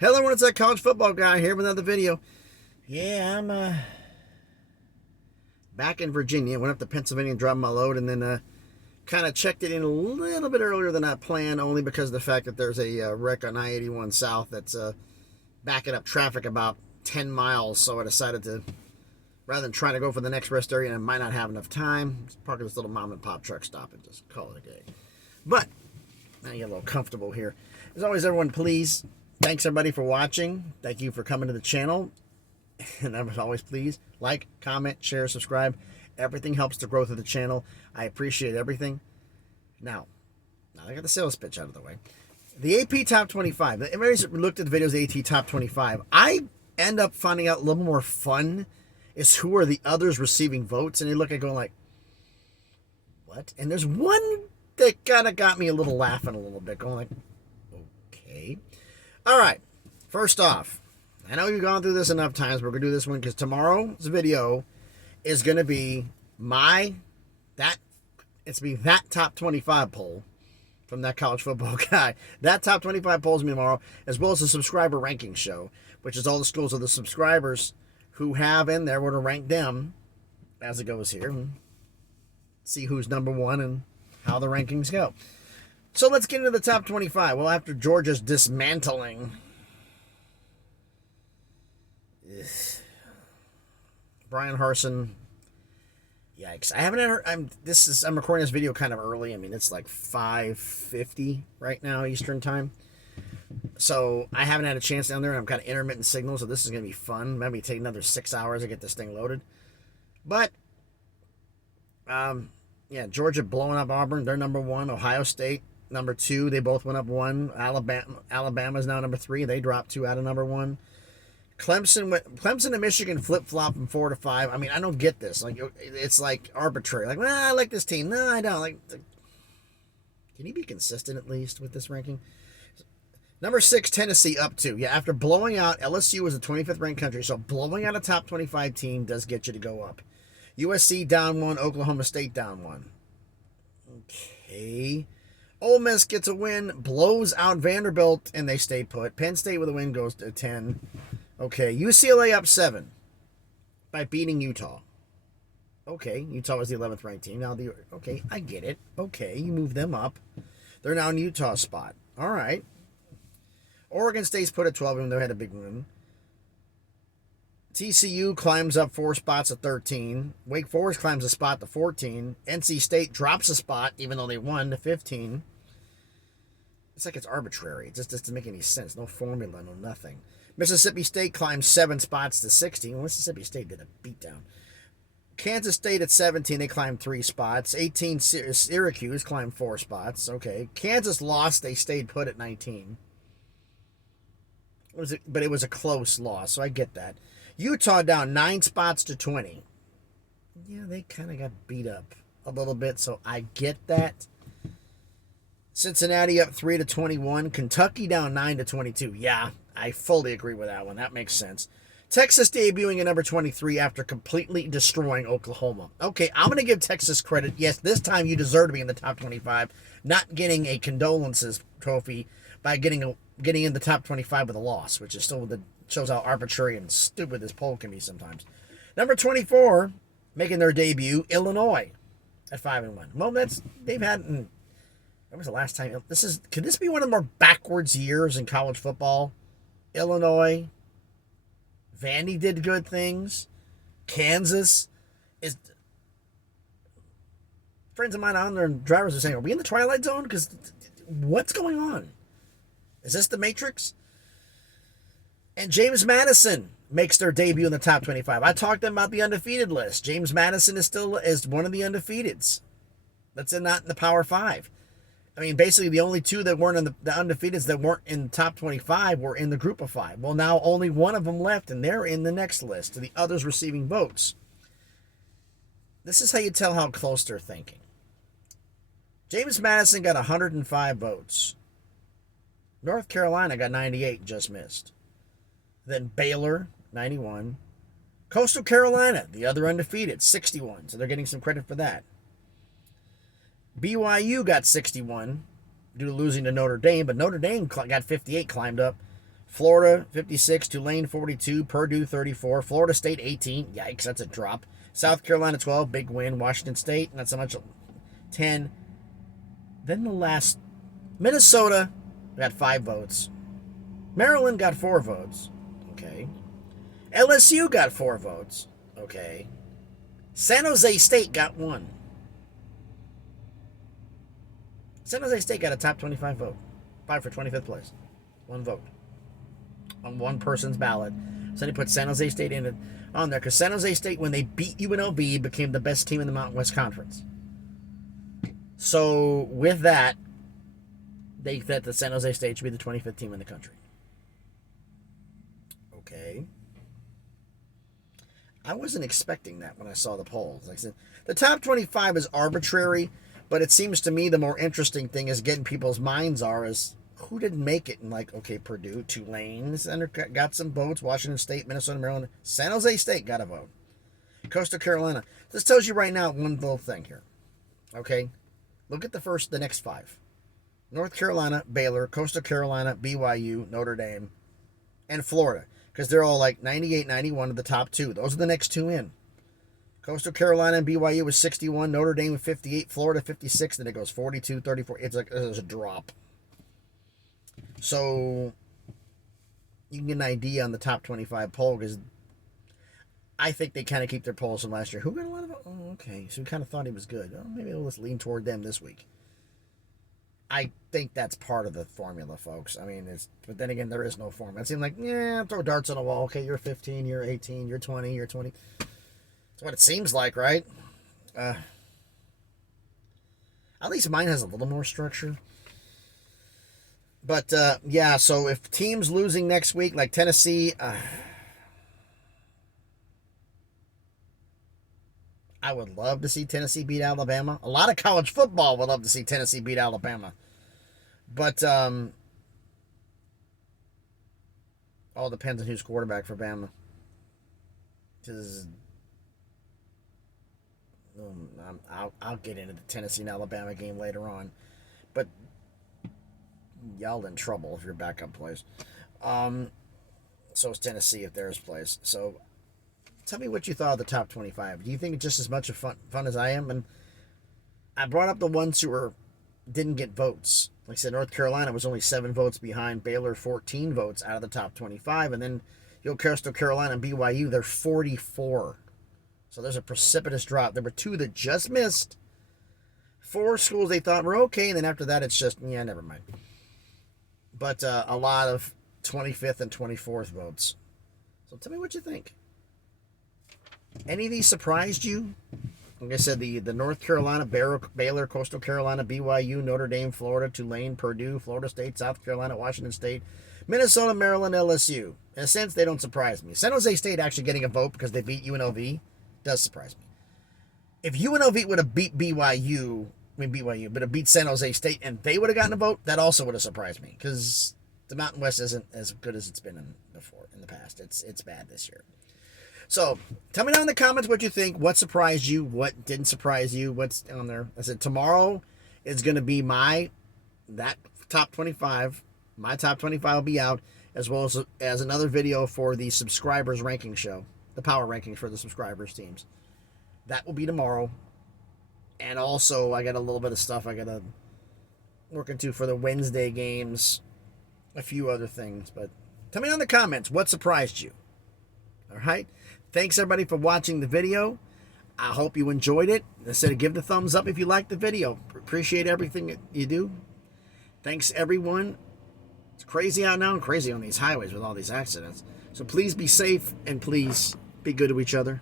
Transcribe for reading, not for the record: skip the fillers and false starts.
Hello, everyone, it's that college football guy here with another video. Yeah, I'm back in Virginia. Went up to Pennsylvania and dropped my load, and then kind of checked it in a little bit earlier than I planned, only because of the fact that there's a wreck on I-81 South that's backing up traffic about 10 miles. So I decided to, rather than trying to go for the next rest area and I might not have enough time, just park at this little mom and pop truck stop and just call it a day. But now you get a little comfortable here. As always, everyone, please, thanks everybody for watching. Thank you for coming to the channel. And as always, please like, comment, share, subscribe. Everything helps the growth of the channel. I appreciate everything. Now I got the sales pitch out of the way. The AP Top 25. Everybody's looked at the videos of the AP Top 25. I end up finding out a little more fun is who are the others receiving votes. And you look at going like, what? And there's one that kind of got me a little laughing a little bit, going like, okay. All right. First off, I know you've gone through this enough times. We're going to do this one because tomorrow's video is going to be that top 25 poll from that college football guy. That top 25 poll is me tomorrow, as well as a subscriber ranking show, which is all the schools of the subscribers who have in there. We're going to rank them as it goes here and see who's number one and how the rankings go. So let's get into the top 25. Well, after Georgia's dismantling Bryan Harsin, yikes! I haven't heard. I'm recording this video kind of early. I mean, it's like 5:50 right now Eastern time, so I haven't had a chance down there. And I'm kind of intermittent signal, so this is going to be fun. Maybe take another 6 hours to get this thing loaded, but yeah, Georgia blowing up Auburn. They're number one. Ohio State number two. They both went up one. Alabama's now number three. They dropped two out of number one. Clemson and Michigan flip-flop from 4 to 5. I mean, I don't get this. Like, it's like arbitrary. Like, well, I like this team. No, I don't. Like, can you be consistent at least with this ranking? Number 6, Tennessee up 2. Yeah, after blowing out LSU was the 25th ranked country, so blowing out a top 25 team does get you to go up. USC down 1, Oklahoma State down 1. Okay. Ole Miss gets a win, blows out Vanderbilt, and they stay put. Penn State with a win goes to 10. Okay, UCLA up 7 by beating Utah. Okay, Utah was the 11th ranked team. Now okay, I get it. Okay, you move them up. They're now in Utah's spot. All right. Oregon State's put at 12, even though they had a big win. TCU climbs up 4 spots to 13. Wake Forest climbs a spot to 14. NC State drops a spot, even though they won, to 15. It's like it's arbitrary. It just doesn't make any sense. No formula, no nothing. Mississippi State climbs 7 spots to 16. Well, Mississippi State did a beatdown. Kansas State at 17, they climbed 3 spots. 18, Syracuse climbed 4 spots. Okay. Kansas lost. They stayed put at 19. But it was a close loss, so I get that. Utah down 9 spots to 20. Yeah, they kind of got beat up a little bit, so I get that. Cincinnati up 3 to 21. Kentucky down 9 to 22. Yeah, I fully agree with that one. That makes sense. Texas debuting at number 23 after completely destroying Oklahoma. Okay, I'm going to give Texas credit. Yes, this time you deserve to be in the top 25, not getting a condolences trophy by getting in the top 25 with a loss, which is still shows how arbitrary and stupid this poll can be sometimes. Number 24, making their debut, Illinois at 5-1. Well, they've had. When was the last time? Could this be one of the more backwards years in college football? Illinois, Vandy did good things. Kansas is. Friends of mine on there and drivers are saying, "Are we in the Twilight Zone? Because what's going on? Is this the Matrix?" And James Madison makes their debut in the top 25. I talked to them about the undefeated list. James Madison is one of the undefeateds. That's not in the Power 5. I mean, basically the only two that weren't in the undefeateds that weren't in the top 25 were in the group of 5. Well, now only one of them left, and they're in the next list. The others receiving votes. This is how you tell how close they're thinking. James Madison got 105 votes. North Carolina got 98, just missed. Then Baylor, 91. Coastal Carolina, the other undefeated, 61. So they're getting some credit for that. BYU got 61 due to losing to Notre Dame, but Notre Dame got 58, climbed up. Florida 56, Tulane 42, Purdue 34, Florida State 18. Yikes, that's a drop. South Carolina 12, big win. Washington State, not so much, 10. Then the last, Minnesota got 5 votes. Maryland got 4 votes. Okay. LSU got 4 votes. Okay. San Jose State got 1. San Jose State got a top 25 vote. 5 for 25th place. 1 vote. On one person's ballot. So they put San Jose State on there because San Jose State, when they beat UNLV, became the best team in the Mountain West Conference. So with that, they said that San Jose State should be the 25th team in the country. Okay. I wasn't expecting that when I saw the polls. Like I said, the top 25 is arbitrary, but it seems to me the more interesting thing is getting people's minds are is who didn't make it. And like, okay, Purdue, Tulane got some votes. Washington State, Minnesota, Maryland. San Jose State got a vote. Coastal Carolina. This tells you right now one little thing here. Okay? Look at the next 5. North Carolina, Baylor, Coastal Carolina, BYU, Notre Dame, and Florida. Because they're all like 98, 91 of the top 2. Those are the next 2 in. Coastal Carolina and BYU was 61, Notre Dame was 58, Florida 56, then it goes 42, 34. It's like there's a drop. So you can get an idea on the top 25 poll because I think they kind of keep their polls from last year. Who got a lot of? Oh, okay. So we kind of thought he was good. Oh, maybe we'll just lean toward them this week. I think that's part of the formula, folks. I mean, but then again, there is no formula. It seems like, yeah, throw darts on a wall. Okay, you're 15, you're 18, you're 20, you're 20. That's what it seems like, right? At least mine has a little more structure. But, yeah, so if teams losing next week, like Tennessee, I would love to see Tennessee beat Alabama. A lot of college football would love to see Tennessee beat Alabama. But, all depends on who's quarterback for Bama. Because I'll get into the Tennessee and Alabama game later on. But y'all in trouble if your backup plays. So is Tennessee if theirs plays. So tell me what you thought of the top 25. Do you think it's just as much of fun as I am? And I brought up the ones who didn't get votes. Like I said, North Carolina was only 7 votes behind. Baylor 14 votes out of the top 25. And then Coastal Carolina and BYU, they're 44. So there's a precipitous drop. There were 2 that just missed. 4 schools they thought were okay. And then after that, it's just, yeah, never mind. But a lot of 25th and 24th votes. So tell me what you think. Any of these surprised you? Like I said, the North Carolina, Baylor, Coastal Carolina, BYU, Notre Dame, Florida, Tulane, Purdue, Florida State, South Carolina, Washington State, Minnesota, Maryland, LSU. In a sense, they don't surprise me. San Jose State actually getting a vote because they beat UNLV does surprise me. If UNLV would have beat but have beat San Jose State and they would have gotten a vote, that also would have surprised me because the Mountain West isn't as good as it's been in the past. It's bad this year. So tell me down in the comments what you think. What surprised you? What didn't surprise you? What's on there? I said tomorrow is going to be that top 25. My top 25 will be out, as well as another video for the subscribers ranking show, the power rankings for the subscribers teams. That will be tomorrow. And also, I got a little bit of stuff I got to look into for the Wednesday games, a few other things. But tell me down in the comments what surprised you. All right? Thanks, everybody, for watching the video. I hope you enjoyed it. I said give the thumbs up if you liked the video. Appreciate everything that you do. Thanks, everyone. It's crazy out now and crazy on these highways with all these accidents. So please be safe and please be good to each other.